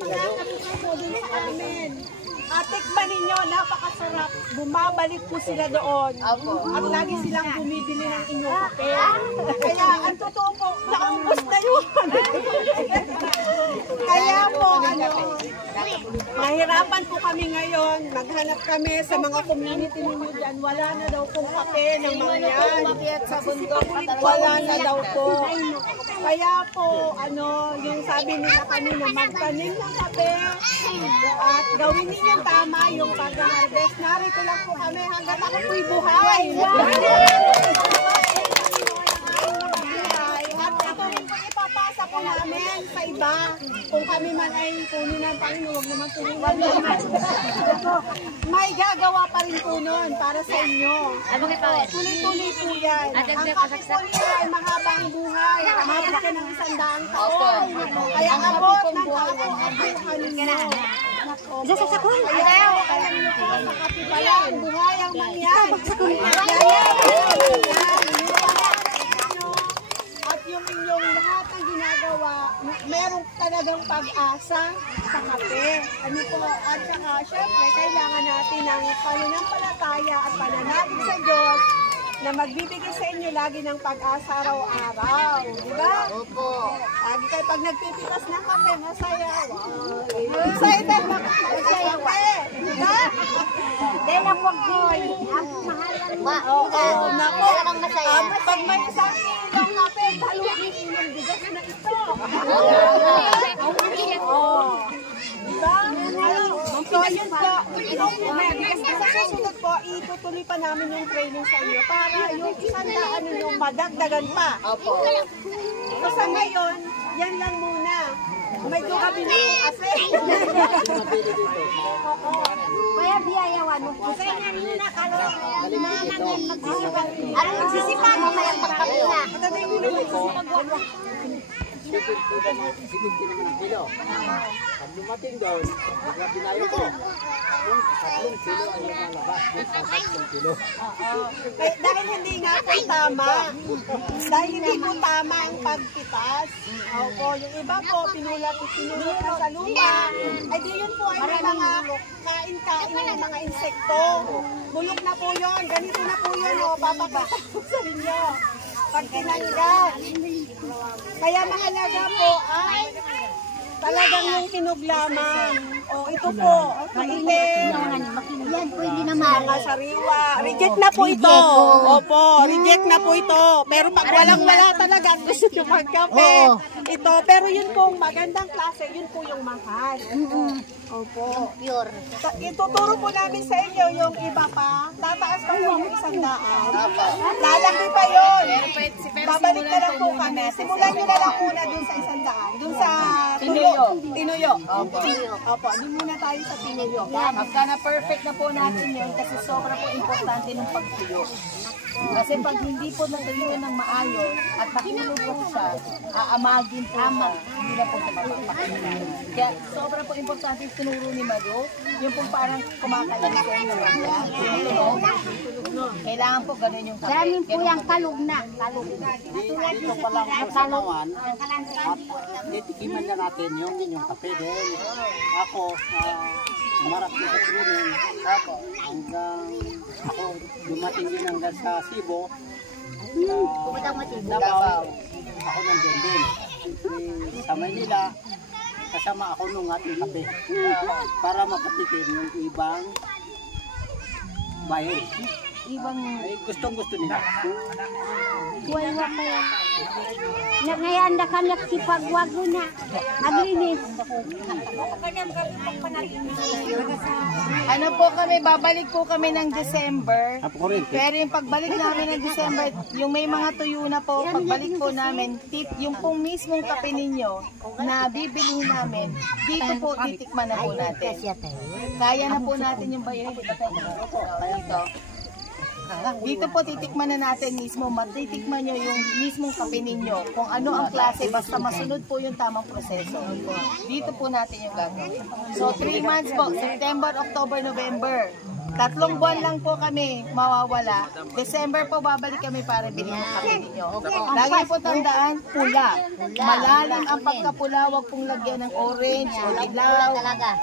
po dun sa amin. Tikman ninyo, napakasarap. Bumabalik po sila doon. At lagi silang bumibili ng inyong kape. Kaya ang totoo po, naubos na yun. Kaya po, mahirapan po kami ngayon. Maghanap kami sa mga community ninyo dyan. Wala na daw pong kape ng mga yan. Wala na daw po. Kaya po, yung sabi nila kanina, magtanim ng kape at gawin ninyo tama yung pag-harvest. Narito lang po kami hanggang ako po'y buhay. At ito rin po ipapasa po namin sa iba. Kung kami man ay puno ng Panginoon, huwag naman tulungan naman. May gagawa pa rin po nun para sa inyo. Tuloy-tuloy po yan. Ang kape po nila ay mahabang buhay. Mabot ka ng 100 taon. Kaya abot ng kapo-abuhan ninyo. Isa sa sakwan. Ayaw. Alam niyo po, makapi pa yan. Buhay ang mangyan. At yung inyong lahat ng ginagawa, meron talagang pag-asa sa kape. At saka, syempre, kailangan natin ng pananampalataya at pananalig sa Diyos na magbibigay sa inyo lagi ng pag-asa araw-araw. Di ba? Opo. Lagi kayo pag nagpipitas ng kape, masaya. Wow. Excited na kape. Di ba? Dahil ang pag-goy. Oo, nako. Pag may isang kilong kape, haluin inyong bigas na ito. Diba? So, yun po. Sa susunod po, itutuloy pa namin yung training sa inyo para yung 100 yung madagdagan pa. Kasi ngayon, yan lang muna. May gabi na po kasi. Kaya biyayawan mo. Kasi nga rin nakalaw. Mamangin magsisipan. Alam magsisipan mo kaya pagkabina. Matagay mo na magsisipan. Silinti naman ang kilo. Pag dumating doon, binayo ko. Yung 3 kilo ay lumalabas. Yung 3 kilo. Dahil hindi nga po tama. Dahil hindi po tama ang pagpitas. Opo, yung iba po, pinulot na sa lupa. Ay di yun po ay may mga kain-kain ng mga insekto. Bulok na po yun. Ganito na po yun. Papakita ko sa inyo. Pag tinanggal. Kaya mahalaga po ay talagang yung kinuglaman. O ito po, maitim. Yan po hindi naman. Mga sariwa. Reject na po ito. Opo, reject na po ito. Pero pag walang-wala talaga, gusto nyo magkape. Ito, pero yun pong magandang klase, yun po yung mahal. Opo. Pure. Ituturo po namin sa inyo yung iba pa. Tataas pa po yung 100. Lalaki pa yun. Babalik na lang po kami. Simulan nyo na lang muna dun sa 100. Dun sa Tinuyo. Opo, dun muna tayo sa Tinuyo. Pagka na perfect na po natin yun kasi sobra po importante ng pagtuyo. Kasi pag hindi po natuyo ng maayos at nakulog po siya, aamagin po siya. Hindi na po siya mapapakinalan. Kaya sobra po importante yung tinuro ni Mado, yung po parang kumakalan sa inyo. Kailangan po ganun yung kape. Maraming po yung kalug na. Dito pa lang sa Sanawan, at titikiman na natin yung inyong kape din. Ako, umarap ko sa Truman, hanggang ako dumating din hanggang sa Cebu, Davao, ako nandun din. Sa Manila, kasama ako nung ating kape para mapatikim yung ibang bayan. Ay, gustong-gusto nila. Kuwaiwa kaya. Ngayon na ka nagsipagwago na. Aglinis. Ano po kami, babalik po kami ng December. Pero yung pagbalik namin ng December, yung may mga tuyo na po, pagbalik po namin, yung pong mismong kape ninyo na bibilihin namin, dito po titikman na po natin. Kaya na po natin yung bayan. Dito po titikman na natin mismo, matitikman nyo yung mismong kape ninyo, kung ano ang klase, basta masunod po yung tamang proseso. Dito po natin yung gagawin. So 3 months po, September, October, November. 3 buwan lang po kami mawawala. December po babalik kami para bilhin yung kape ninyo. Lagi po tandaan, pula. Malalim ang pagkapula, wag pong lagyan ng orange o dilaw,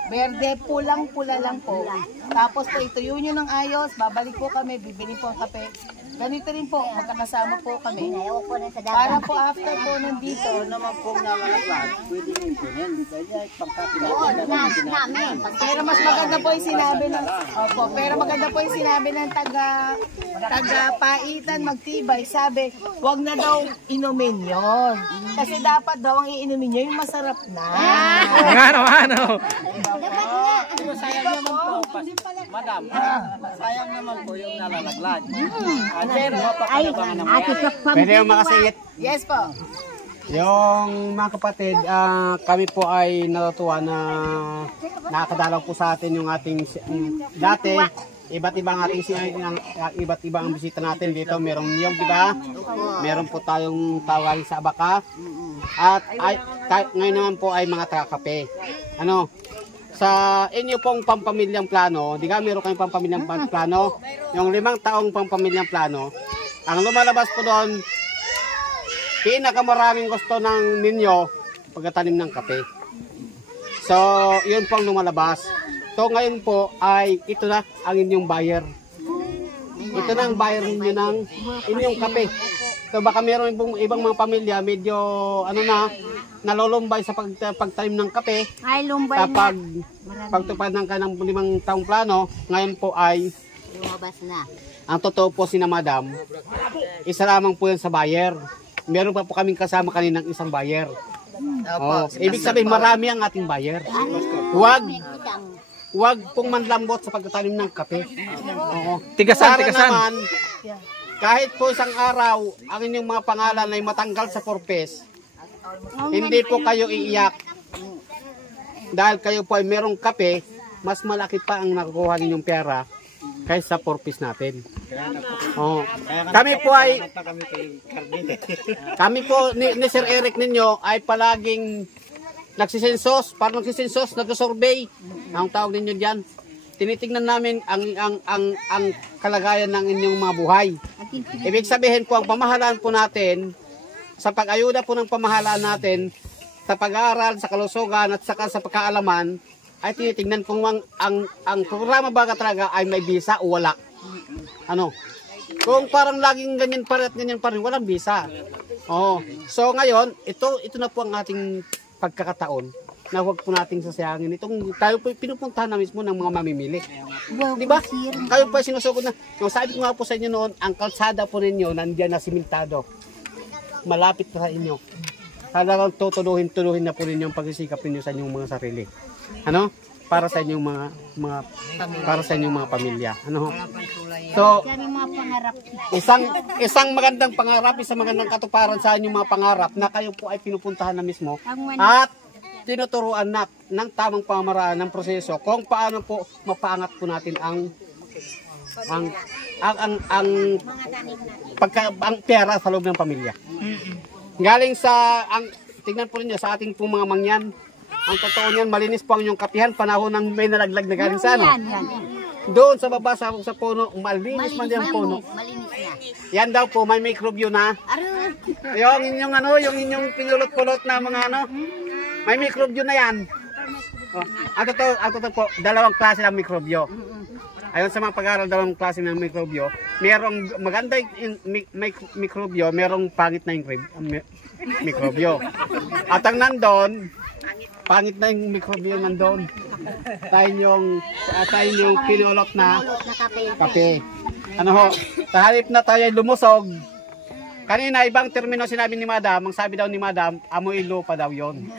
berde, pulang-pula lang po. Tapos po ituyo nyo ng ayos, babalik po kami, bibili po ang kape. Ganito rin po, magkakasama po kami. Para po after po nandito, naman pong nakalaglag, pwede nyo ikunin. Kaya pagkapinatin pero mas maganda po yung sinabi ng pero maganda po yung sinabi ng taga-paitan magtibay. Sabi, wag na daw inumin yon. Kasi dapat daw ang iinumin nyo yung masarap na. Ano? sayang naman po. Madam, sayang naman po yung nalalaglag. Pero mapapalabangan naman. Pwede yung makasingit. Yes po. Yung mga kapatid, kami po ay natutuwa na nakakadalaw po sa atin yung ating dati. Iba't ibang ating iba't ibang bisita natin dito. Merong niyog, di ba? Meron po tayong tawag sa Abaka. At ngayon naman po ay mga taga-kape. Ano? Sa inyo pong pampamilyang plano, di ba meron kayong pampamilyang plano? Yung 5 taong pampamilyang plano, ang lumalabas po doon, pinakamaraming gusto ng ninyo pagkatanim ng kape. So, yun pong lumalabas. So, ngayon po ay ito na ang inyong buyer. Ito na ang buyer ninyo ng inyong kape. So, baka meron pong ibang mga pamilya medyo nalulumbay sa pagtanim ng kape. Ay, lumbay kapag pagtupad ng kanang 5 taong plano, ngayon po ay lumabas na. Ang totoo po si na Madam, isa lamang po yan sa buyer. Meron pa po kaming kasama kaninang isang buyer. Ibig sabihin marami ang ating buyer. Huwag pong manlambot sa pagtatanim ng kape. Tigasan. Naman, kahit po isang araw ang inyong mga pangalan ay matanggal sa purpose, hindi po kayo iiyak. Dahil kayo po ay merong kape, mas malaki pa ang nakukuha ninyong pera kaysa purpose natin. Kami po ni Sir Eric ninyo ay palaging nagsisensos, parang nagsisensos, nagsurvey. Ang tawag ninyo diyan. Tinitingnan namin ang kalagayan ng inyong mga buhay. Ibig sabihin po ang pamahalaan po natin sa pag-ayuda po ng pamahalaan natin sa pag-aaral, sa kalusugan at saka sa pagkaalaman ay tinitingnan kung ang programa ba talaga ay may bisa o wala. Kung parang laging ganyan pa rin, walang bisa. So ngayon, ito na po ang ating pagkakataon na huwag po nating sasayangin. Tayo po pinupuntahan na mismo ng mga mamimili. Di ba? Kayo po sinusugod na. Yung sabi ko nga po sa inyo noon, ang kalsada po ninyo nandiyan na simentado. Malapit pa sa inyo. Talagang tutulohin na po ninyo ang pagsisikap ninyo sa inyong mga sarili. Para sa inyong mga pamilya. So, isang magandang pangarap, isang magandang katuparan sa inyong mga pangarap na kayo po ay pinupuntahan na mismo at tinuturuan na ng tamang pamamaraan ng proseso kung paano po mapaangat po natin ang pera sa loob ng pamilya. Galing tingnan po niyo sa ating pong mga mangyan. Ang totoo niyan, malinis po ang inyong kapihan, panahon ng may nalaglag na galing sa doon sa baba sa puno, malinis man yung puno. Malinis na. Yan daw po, may microbio na. Yung inyong pinulot-pulot na mga may microbio na yan. Ang totoo po, 2 klase ng microbio. Ayon sa mga pag-aaral, 2 klase ng microbio. Merong maganda yung microbio, merong pangit na yung microbio. At ang nandun, pangit na yung mikrobyo nandun. Tayo yung pinulot na kape. Sa halip na tayo lumusog. Kanina, ibang termino sinabi ni Madam. Ang sabi daw ni Madam, amoy lupa daw yon.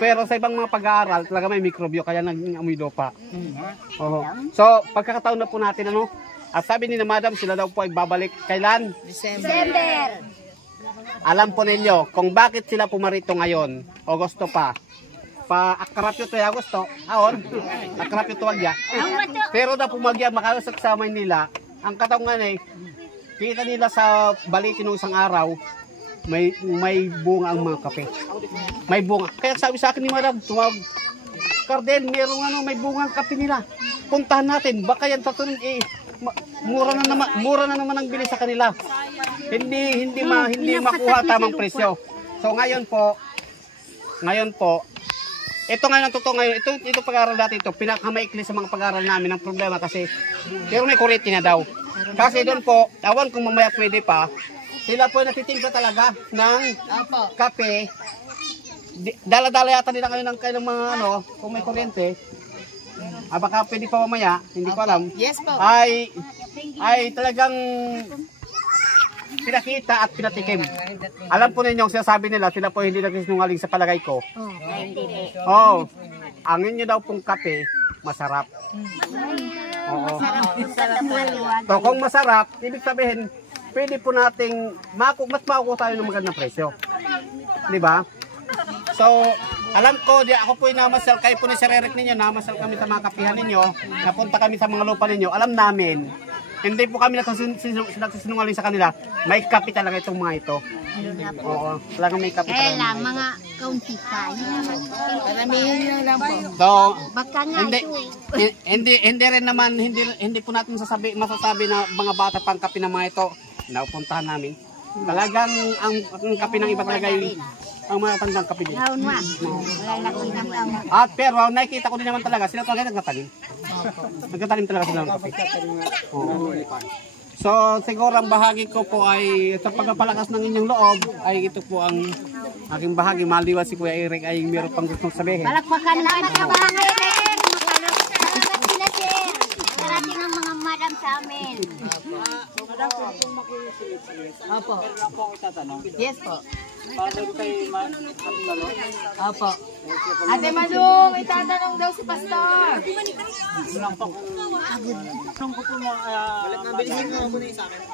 Pero sa ibang mga pag-aaral, talaga may mikrobyo, kaya naging amoy lupa. So, pagkakataon na po natin, at sabi ni Madam, sila daw po ay babalik kailan? December. Alam po ninyo kung bakit sila pumarito ngayon, Agosto pa. Akarapyo to yung Agosto, akarapyo to wagya. Pero na pumagya, makalasag sa Maynila, ang kataungan ay, kita nila sa balikin ng isang araw, may bunga ang mga kape. May bunga. Kaya sabi sa akin ni Madam, tumawag, Cardel, may bunga ang kape nila. puntahan natin. Baka yan tatunong mura na naman ang bili sa kanila. Hindi makuha tamang presyo. So ngayon po, ito ngayon ang totoo ngayon, ito pag-aaral natin ito, pinakamaikli sa mga pag-aaral namin ang problema kasi pero may kuryente na daw. Kasi doon po, awan kung mamaya pwede pa, sila po natitimpla talaga ng kape. Dala-dala yata nila ngayon ng kailang mga kung may kuryente. Baka pwede pa mamaya, hindi ko alam. Yes po. Ay talagang pinakita at pinatikim. Alam po ninyo, sinasabi nila, sila po hindi nagsisinungaling sa palagay ko. Ang inyo daw pong kape, masarap. Oo. So kung masarap, ibig sabihin, pwede po nating, mas makukuha tayo ng magandang presyo. Diba? So, alam ko, ako po yung namasal, kayo po ni Sir Eric ninyo, namasal kami sa mga kapihan ninyo, napunta kami sa mga lupa ninyo, alam namin, hindi po kami nagsisinungaling sa kanila, may kapi talaga itong mga ito. Oo, talagang may kapi talaga. Kaya lang, mga kaunti pa. Karamihan nyo lang po. So, Baka nga hindi rin naman, hindi po natin masasabi na mga bata pang kapi ng mga ito, napupuntahan namin. Talagang ang kapi ng iba talaga yung ang mga tandang kape din. At pero nakikita ko din naman talaga sila talaga nagtatanim. Nagtatanim talaga sila ng kape. So siguro ang bahagi ko po ay sa pagpapalakas ng inyong loob ay ito po ang aking bahagi. Maliwas si Kuya Eric ay meron pang gustong sabihin. Palakpakan naman sa barangay Eric. Salamat sila, sir. Parating ang mga madam sa amin. Opo. Yes po. Opo. Ate Malung, itatanong daw si Pastor. Ang ko po bilisin mo muna sa akin.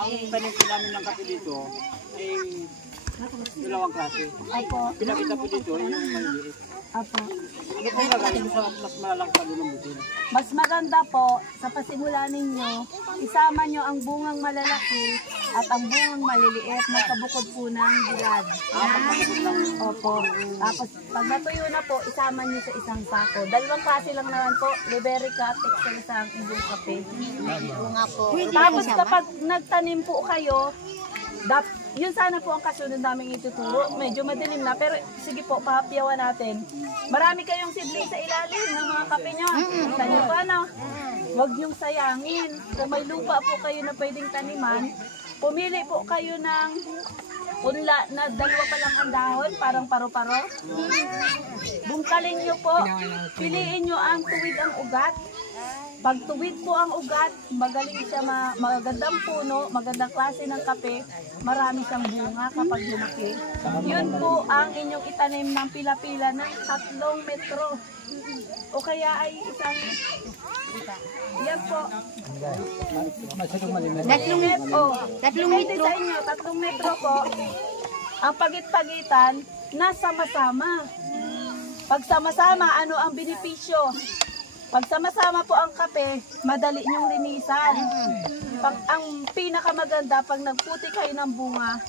Ang tanim po namin ng kape dito ay dalawang klase. Pinakita po dito yung maliliit. Apo. Ano po nagagawin sa mas malalang sa ng butil? Mas maganda po sa pasimula ninyo, isama nyo ang bungang malalaki at ang bungang maliliit na kabukod po ng bilad. Opo. Tapos pag natuyo na po, isama nyo sa isang sako. Dalawang klase lang naman po, Liberica at Excelsa ang inyong kape. Tapos kapag nagtanim po kayo, yun sana po ang kasunod namin ituturo. Medyo madilim na, pero sige po, pahapyawan natin. Marami kayong seedling sa ilalim ng mga kape nyo. Tanyo pa na. Huwag niyong sayangin. Kung may lupa po kayo na pwedeng taniman, pumili po kayo ng punla na dalawa pa lang ang dahon, parang paro-paro. Bungkalin nyo po. Piliin nyo ang tuwid ang ugat. Pag tuwid po ang ugat, magaling siya, magandang puno, magandang klase ng kape, marami siyang bunga kapag lumaki. Yun po ang inyong itanim ng pila-pila ng 3 metro. O kaya ay isang, yan po. 3 metro. 3 metro sa inyo, 3 metro po. Ang pagit-pagitan, nasama-sama. Pag sama-sama, ano ang benepisyo? Pag sama-sama po ang kape, madali niyong linisan. Pag ang pinakamaganda, pag nagputi kayo ng bunga,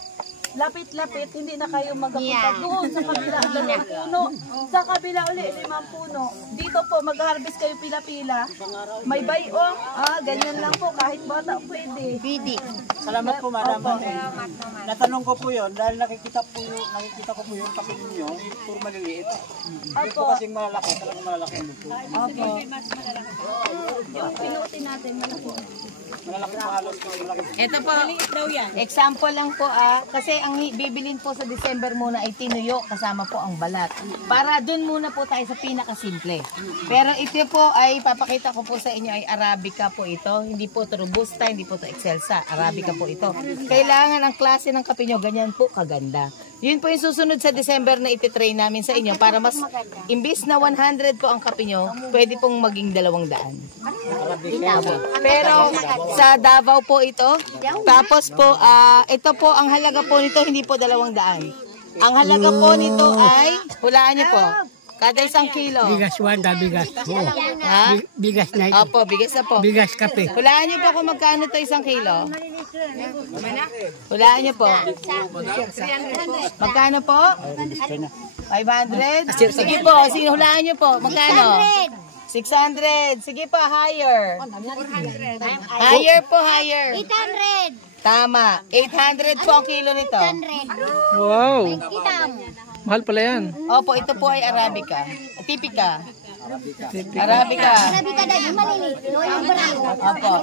lapit-lapit, hindi na kayo magapunta doon sa kabila 2 puno. Sa kabila uli, 5 puno. Dito po, mag-harvest kayo pila-pila. May bayong. Ganyan lang po, kahit bata pwede. Salamat po, madam. Natanong ko po yun dahil nakikita ko po yung kape ninyo, puro maliliit. Ito kasing malalaki, talagang malalaki ang lupo. Opo. Yung pinuti natin, malaki. Malalaki po halos po, malaki. Ito po, example lang po kasi ang bibilin po sa December muna ay tinuyo kasama po ang balat. Para dun muna po tayo sa pinakasimple. Pero ito po ay papakita ko po sa inyo ay Arabica po ito. Hindi po ito Robusta, hindi po ito Excelsa. Arabica po ito. Kailangan ang klase ng kape nyo, ganyan po kaganda. Yun po yung susunod sa December na ititrain namin sa inyo para mas imbis na 100 po ang kape nyo, pwede pong maging 200. Pero sa Davao po ito. Tapos po, ito po ang halaga po nito, hindi po 200. Ang halaga po nito ay, hulaan nyo po, kada 1 kilo. Bigas wanda, bigas. Ha? Bigas na ito. Opo, bigas na po. Bigas kape. Hulaan nyo po kung magkano ito 1 kilo. Hulaan nyo po. Magkano po? 500? Sige po, hulaan nyo po. Magkano? 600. Sige pa, higher. 400. Higher po, higher. 800. Tama. 800 po ang kilo nito. 800. Wow. Kita mo. Mahal pala yan. Opo, ito po ay Arabica. Tipika. Arabica. Sabi ka dahil maliliit. Yung barako. Opo.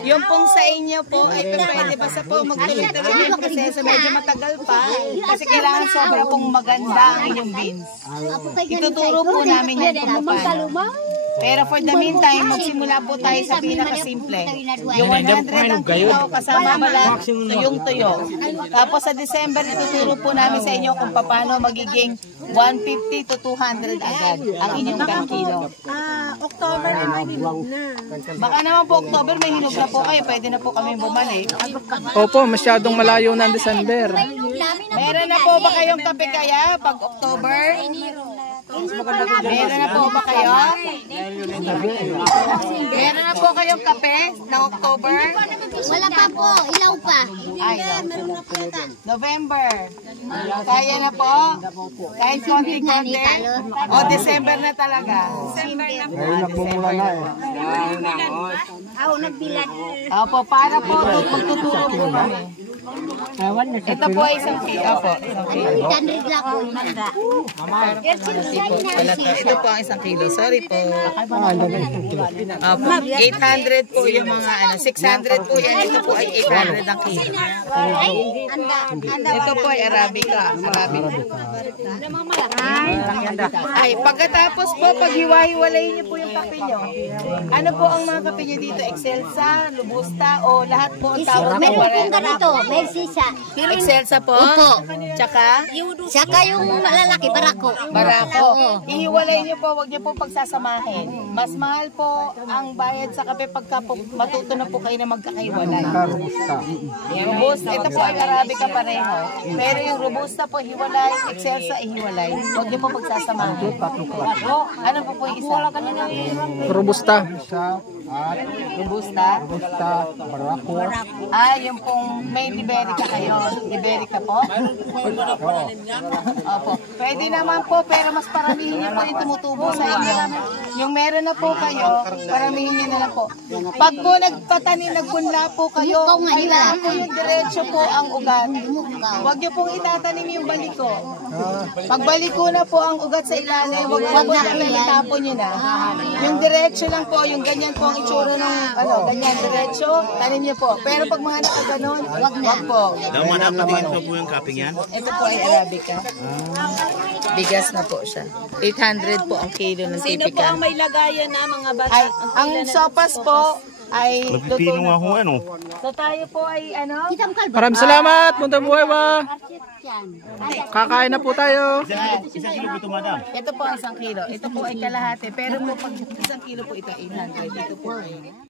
Yung pong sa inyo po ay pwede basta po magtuloy-tuloy yung proseso. Medyo matagal pa. Kasi kailangan sobra pong maganda ang inyong beans. Ituturo po namin yan kung paano. Pero for the meantime, magsimula po tayo sa pinakasimple. Yung 100 ang kilo kasama pala tuyong-tuyo. Tapos sa December, ituturo po namin sa inyo kung paano magiging 150 to 200 agad ang inyong kilo. October na hinog na. Baka naman po October may hinog na po kayo, pwede na po kami bumalik. Opo, masyadong malayo na ang December. Meron na po ba kayong kape kaya pag October? Meron na po ba kayo? Meron na po kayong kape ng October? Wala pa po. Ilaw pa. Ay, November. Kaya na po? Kahit konti-konti? O December na talaga? Ako nagbilad. Opo, para po magtuturo po kami. Ito po ay isang kilo. Opo, isang kilo. 800 lang po. Ito po ang isang kilo. Sorry po. Opo, 800 po yung mga 600 po yan. Ito po ay 800 ang kilo. Ito po ay Arabica. Ay, pagkatapos po, paghiwa-hiwalayin niyo po yung kape nyo. Ano po ang mga kape nyo dito? Excelsa, Robusta, o lahat po ang tawag na Meron pong ganito. May sisa. Excelsa po? Opo. Tsaka? Saka yung malalaki, barako. Barako. Ihiwalay niyo po, wag niyo po pagsasamahin. Mas mahal po ang bayad sa kape pagka po, matuto na po kayo na magkakahiwalay. Robusta. Ito po ay Arabica pareho. Pero yung Robusta po hiwalay, Excelsa ihiwalay. Wag niyo po pagsasamahin. Ano po po yung isa? Robusta. Robusta? Barako. Ah, yung pong may Iberica kayo. Iberica po? Opo. Pwede naman po, pero mas paramihin niyo po yung tumutubo sa inyo. Yung meron na po kayo, paramihin niyo na lang po. Pag po nagpatanim, nagpunla po kayo, kailangan po yung diretso po ang ugat. Huwag niyo pong itatanim yung baliko. Pag baliko na po ang ugat sa ilalim, huwag po na itapon niyo na. Yung diretso lang po, yung ganyan po ang itsura ng ganyan, diretso, tanim niyo po. Pero pag mga nakaganon, wag po. Daman napatingin ko po yung kaping yan. Ito po ay Arabica. Bigas na po siya. 800 po ang kilo ng Sino po tipika. ang may lagayan na mga bata? Ay, ang sopas po ay Magpipino nga ho ano. So tayo po ay Kitang kalba. Maraming salamat. Punta buhay ba? Kakain na po tayo. Isang kilo po ito, madam. ito po ang 1 kilo. Ito po ay kalahati. Pero po pag 1 kilo po ito 800. Ito po ay